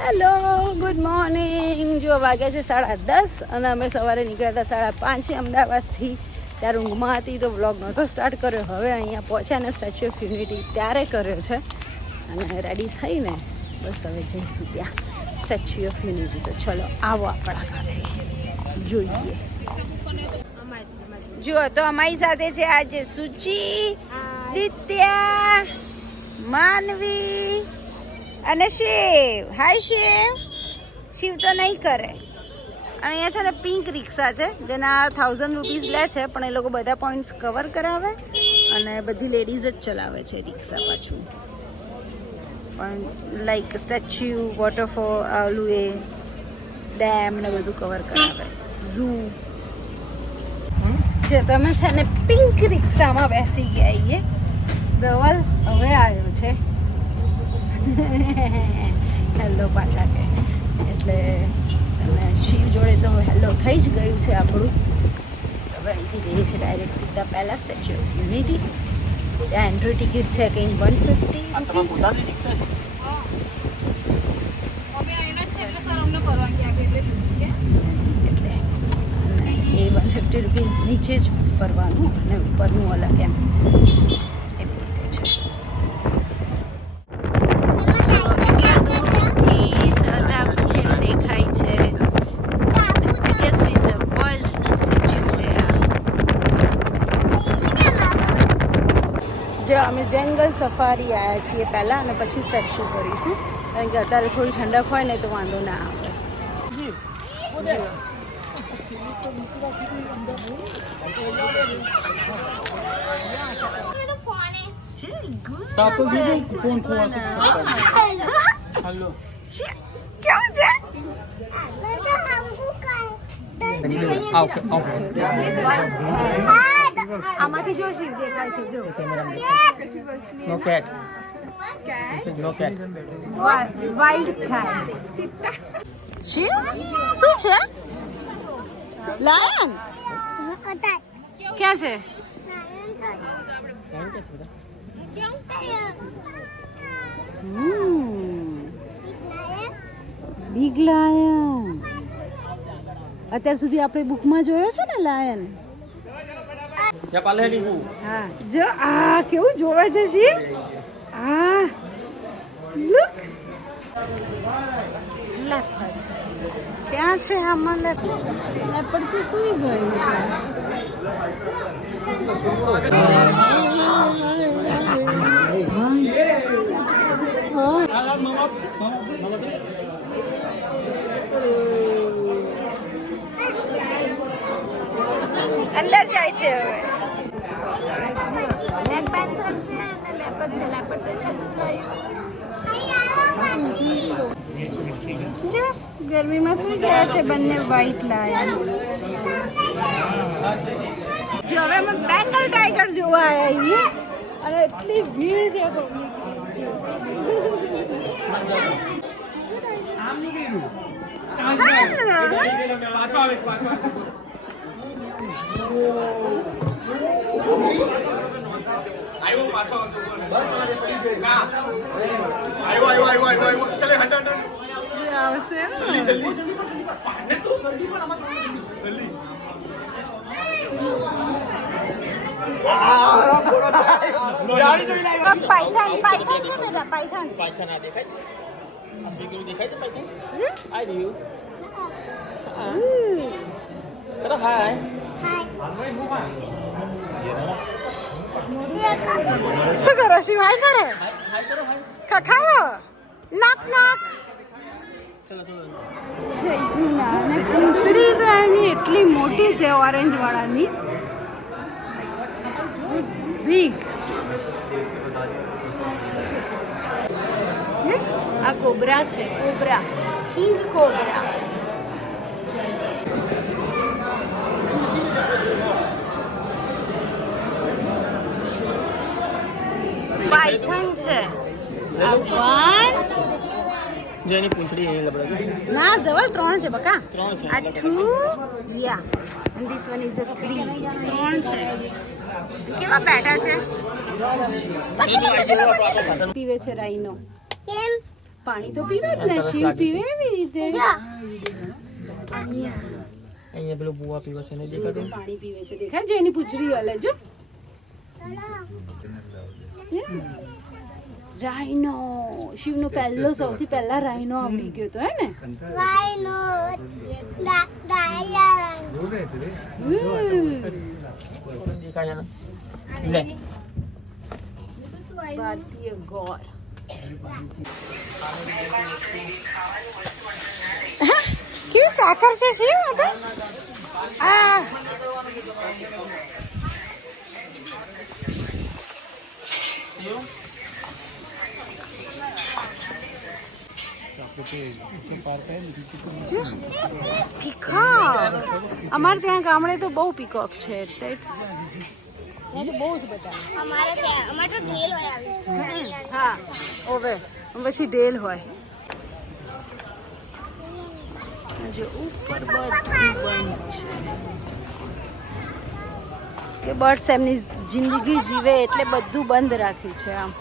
Hello, good morning. જો વાગ્યા છે 10:30 અને અમે સવારે નીકળ્યા હતા 5:30 અમદાવાદથી. ત્યારે ઊંઘમાં હતી તો વ્લોગ નહોતો સ્ટાર્ટ કર્યો. હવે અહીંયા પહોંચ્યા ને સ્ટેચ્યુ ઓફ યુનિટી ત્યારે કર્યો છે અને રેડી થઈને બસ હવે જઈશું ત્યાં સ્ટેચ્યુ ઓફ યુનિટી. તો ચલો આવો આપણા સાથે જોઈએ. જુઓ તો અમારી સાથે છે આજે સુચિ, દિત્યા, માનવી અને શિવ. હાય શિવ. શિવ તો નહીં કરે. અને અહીંયા છે ને પિંક રિક્ષા છે જેના 1000 રૂપીસ લે છે, પણ એ લોકો બધા પોઈન્ટ્સ કવર કરાવે અને બધી લેડીઝ જ ચલાવે છે રિક્ષા પાછું. પણ લાઈક સ્ટેચ્યુ, વોટરફોલ, આલું એ ડેમ ને બધું કવર કરાવે. ઝૂ છે. તમે છે ને પિંક રિક્ષામાં બેસી ગયા. એ ધવલ હવે આવ્યો છે. હેલો પાછા કે એટલે અને શિવ જોડે તો હેલો થઈ જ ગયું છે આપણું. હવે અહીંથી જઈએ છીએ ડાયરેક્ટ સીધા પહેલાં સ્ટેચ્યુ ઓફ યુનિટી. ત્યાં એન્ટ્રી ટિકિટ છે કંઈ 150 રૂપીસ નીચે જ ફરવાનું અને ઉપરનું અલગ એમ એવી રીતે છે. અમે જંગલ સફારી આવ્યા છીએ પહેલાં અને પછી સ્ટેચ્યુ કરીશું, કારણ કે અત્યારે થોડી ઠંડક હોય ને તો વાંધો ના આવે. કેવું છે? આમાંથી જો શિવ દેખાય છે. જો નો કેટ. Wild cat. શિવ શું છે? લાયન ક્યાં છે? Big lion. અત્યાર સુધી આપણે બુકમાં જોયો છે ને લાયન. હા જો આ કેવું જોવે છે શિવ. આ લુક લેપર્ડ ત્યાં છે. આમાં લેપર્ડ તો સૂઈ ગયું છે. અંદર જાય છે. હવે બ્લેક પેન્થર છે અને લેપર્ડ છે. લેપર્ડ તો જતું રહ્યું. જો ગરમીમાં શું ગયા છે બંને વ્હાઈટ લાયન. જો હવે અમે બેંગલ ટાઈગર જોવા આવ્યા અને એટલી ભીડ છે પાયથન છે બેટા. પાયથન દેખાય. દેખાય પાયથન. આઈ રહ્યું. Hello, hi. Hi. શું કરો શિવ? હાય કરે. ખાવો. નોક નોક. જય ગુના અને પૂંછડી તો એની એટલી મોટી છે ઓરેન્જ વાળાની. બિગ. આ કોબરા છે. કોબરા. King cobra. પાયથન છે. જેની પૂંછડી એ લબડા ના ધવલ 3 છે બકા. 3 છે. આ 2 યા and this one is a 3. 3 છે. કેવા બેઠા છે? પીવે છે રાઈનો. કેમ? પાણી તો પીવે જ ને, શિવ પીવે એવી રીતે. અહીંયા પેલો બુઆ પીવે છે ને દેખાતું પાણી પીવે છે, દેખાય છે એની પૂંછડી હલે જો. રાઈનો, શિવનો પહેલો સૌથી પહેલા રાઈનો આવડી ગયો તો હે ને. દેખાય છે ને લે ભારતીય ગોળ. કેવી સાકર છે શિવ? આ અમારે ત્યાં ગામડે તો બહુ પીકોક છે, એટલે બહુ જ બધા. હા ઓવે પછી ઢેલ હોય. જો ઉપર બધું બંધ છે કે બર્ડ્સ એમની જિંદગી જીવે એટલે બધું બંધ રાખ્યું છે આમ.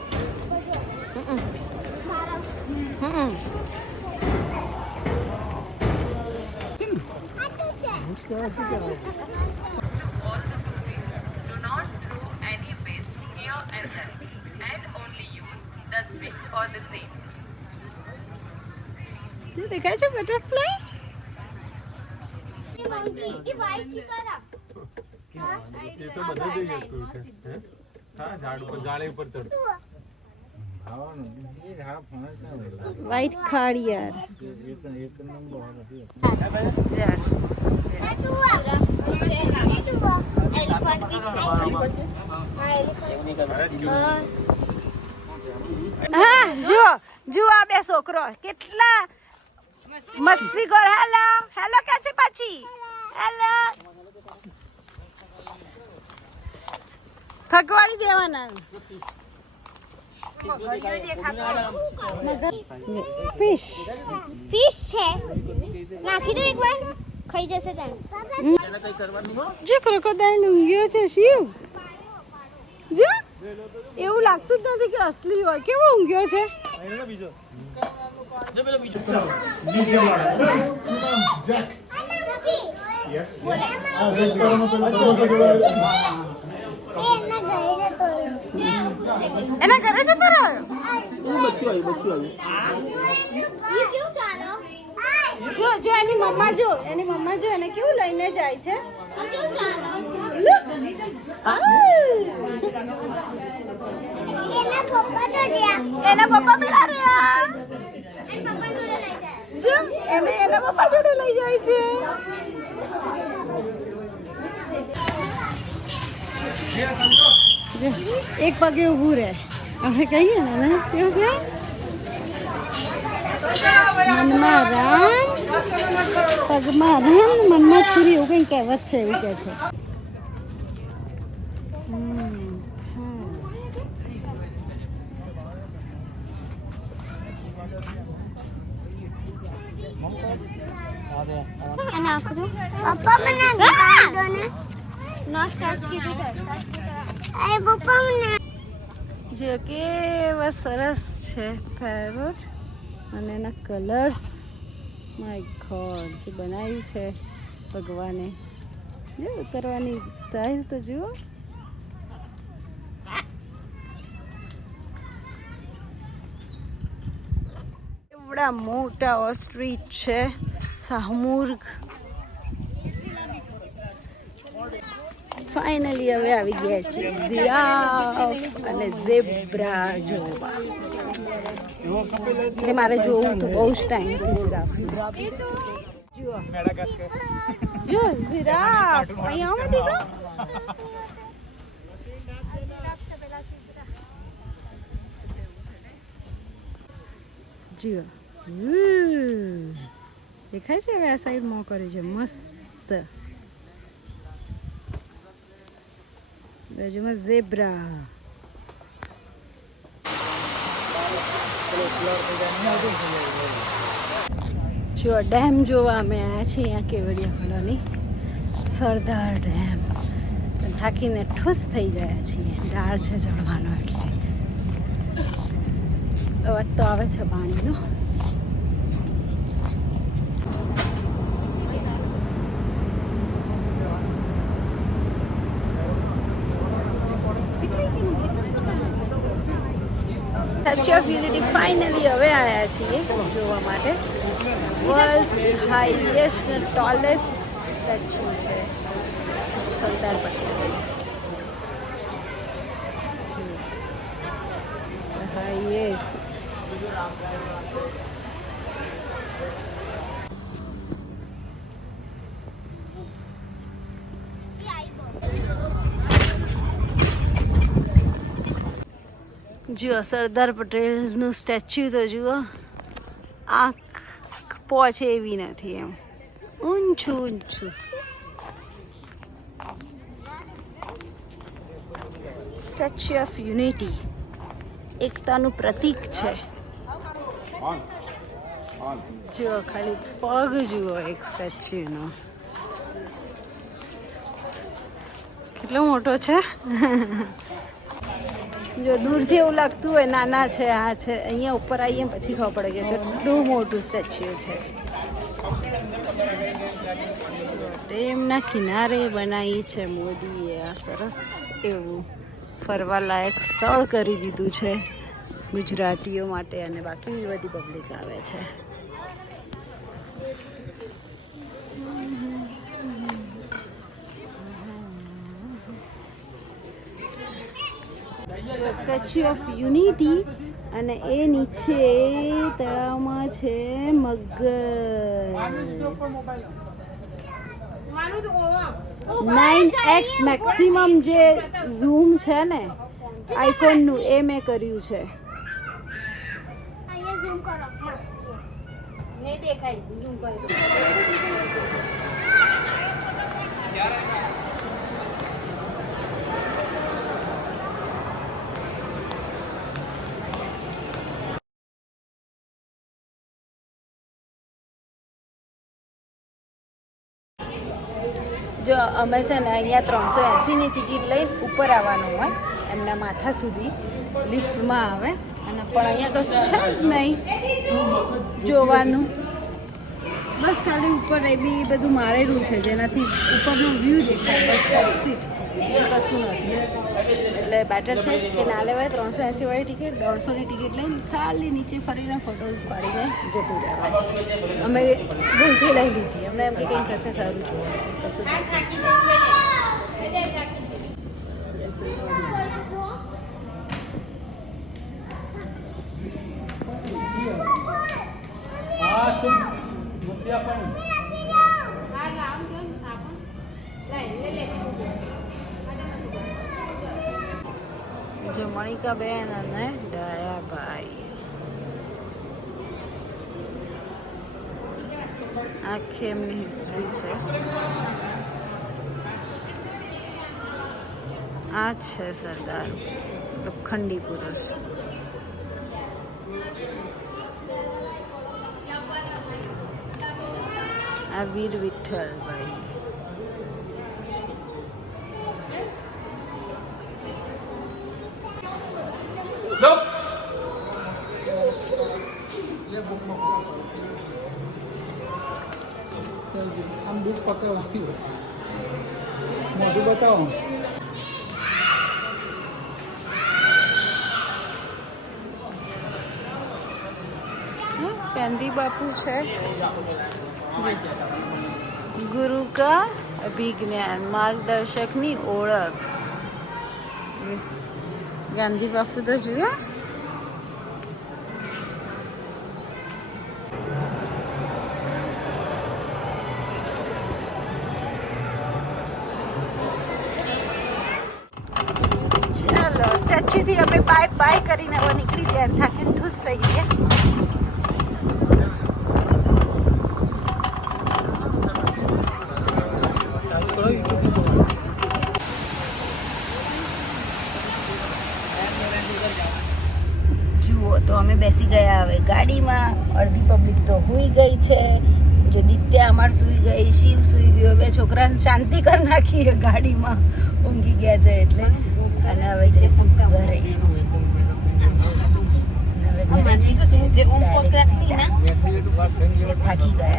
દેખાય છે બટરફ્લાય? વ્હાઈટ ખાડિયાર. હા જો જો આ બે છોકરો કેટલા મસ્તી કર. હેલો હેલો કે છે પાછી? હેલો થકવાડી દેવાના. ફિશ ફિશ છે, નાખી દો એકવાર, ખાઈ જશે તને. જો ક્રોકોડાઇલ ઊંઘ્યો છે શિવ. જો એવું લાગતું જ નથી કે અસલી હોય. કેવો ઊંઘ્યો છે? એના ઘરે જતો રહ્યો. જો જો એની મમ્મા જો, એની મમ્મા જો એને કેવું લઈને જાય છે. એના પપ્પા પેલા રહ્યા. જો એને એના પપ્પા જોડે લઈ જાય છે. એક પગે ઊભું રહે. આપણે કહીએ ને કેવું કે મનમાં રામ પગમાં રામ મનમાં છુરી, એવું કઈ કહેવત છે, એવું કે છે. પપ્પા મને ગાડી દો ને. નોટ ટચ કીધું છે. અરે પપ્પા મને જો કેવા સરસ છે પેરોટ અને એના કલર્સ. માય ગોડ, જે બનાવ્યું છે ભગવાને. જો ઉતરવાની સ્ટાઇલ તો જુઓ. એવડા મોટા ઓસ્ટ્રીચ છે, શાહમુર્ગ. ફાઇનલી હવે આવી ગયા છે જીરાફ અને ઝેબ્રા જોવા. એટલે મારે જોવું તો બહુ જ ટાઈમથી જીરાફ. જો જીરાફ અહીંયા આવો દીકરો. જો દેખાય છે. હવે આ સાઈડ મોં કરે છે મસ્ત. બાજુમાં ઝેબ્રા. જો ડેમ જોવા અમે આવ્યા છીએ અહીંયા કેવડિયા ખોલાની સરદાર ડેમ. થાકીને ઠુસ થઈ ગયા છીએ. ડાળ છે ચડવાનો એટલે અવાજ તો આવે છે પાણીનો. સ્ટેચ્યુ ઓફ યુનિટી ફાઇનલી હવે આવ્યા છીએ જોવા માટે. વર્લ્ડ હાઈએસ્ટ ટોલેસ્ટ સ્ટેચ્યુ છે સરદાર પટેલ. હાઈએસ્ટ જુઓ સરદાર પટેલનું સ્ટેચ્યુ તો જુઓ આંખ પહોંચે એવી નથી એમ ઊંચું ઊંચું. સ્ટેચ્યુ ઓફ યુનિટી એકતાનું પ્રતીક છે. જુઓ ખાલી પગ જુઓ એક સ્ટેચ્યુનો કેટલો મોટો છે. જો દૂરથી એવું લાગતું હોય નાના છે આ છે, અહીંયા ઉપર આવીએ પછી ખબર પડે કે કેટલું મોટું સ્ટેચ્યુ છે. ડેમના કિનારે બનાવી છે મોદીએ આ સરસ એવું ફરવાલાયક સ્થળ કરી દીધું છે ગુજરાતીઓ માટે, અને બાકી બધી પબ્લિક આવે છે. સ્ટેચ્યુ ઓફ યુનિટી અને એ નીચે તળાવમાં છે મગર. 9x મેક્સિમમ જે ઝૂમ છે ને આઈફોનનું એ મેં કર્યું છે. અહીંયા ઝૂમ કરો. નહીં દેખાય ઝૂમ કરો. જો અમે છે ને અહીંયા 380ની ટિકિટ લઈને ઉપર આવવાનું હોય એમના માથા સુધી લિફ્ટમાં આવે, અને પણ અહીંયા કશું છે જ નહીં જોવાનું. બસ ખાલી ઉપર એ બી બધું મારેલું છે જેનાથી ઉપરનો વ્યૂ દેખાય, બસ સીટ બીજું કશું નથી. એટલે બેટર છે કે ના લેવાય 380 વાળી ટિકિટ, 150ની ટિકિટ લઈને ખાલી નીચે ફરીને ફોટોઝ પાડીને જતું રહેવાય. અમે ભૂલથી લઈ લીધી, અમને એમ કે કંઈક કશે સારું જોવાનું કશું જ નથી. જો મણિકાબેન અને ડાયાભાઈ આખી એમની હિસ્ટ્રી છે. આ છે સરદાર લોખંડી પુરુષ. આ વીર વિઠ્ઠલભાઈ. આમ દૂધ પકડવા મોઢું બતાવો. ગાંધી બાપુ છે. ગુરુ કા અભિજ્ઞાન માર્ગદર્શકની ઓળખ. ગાંધી બાપુ તો જોયા. ચાલો સ્ટેચ્યુથી અમે બાય બાય કરીને હવે નીકળી ગયા, થાકીને ઠૂસ થઈ ગયા. જુઓ તો અમે બેસી ગયા હવે ગાડીમાં. અડધી પબ્લિક તો સૂઈ ગઈ છે. જો દિત્યા અમાર સૂઈ ગઈ, શિવ સૂઈ ગયો, બે છોકરાને શાંતિ કરી નાખી ગાડીમાં ઊંઘી ગયા છે એટલે. અને હવે જઈશું ઘરે. થાકી ગયા.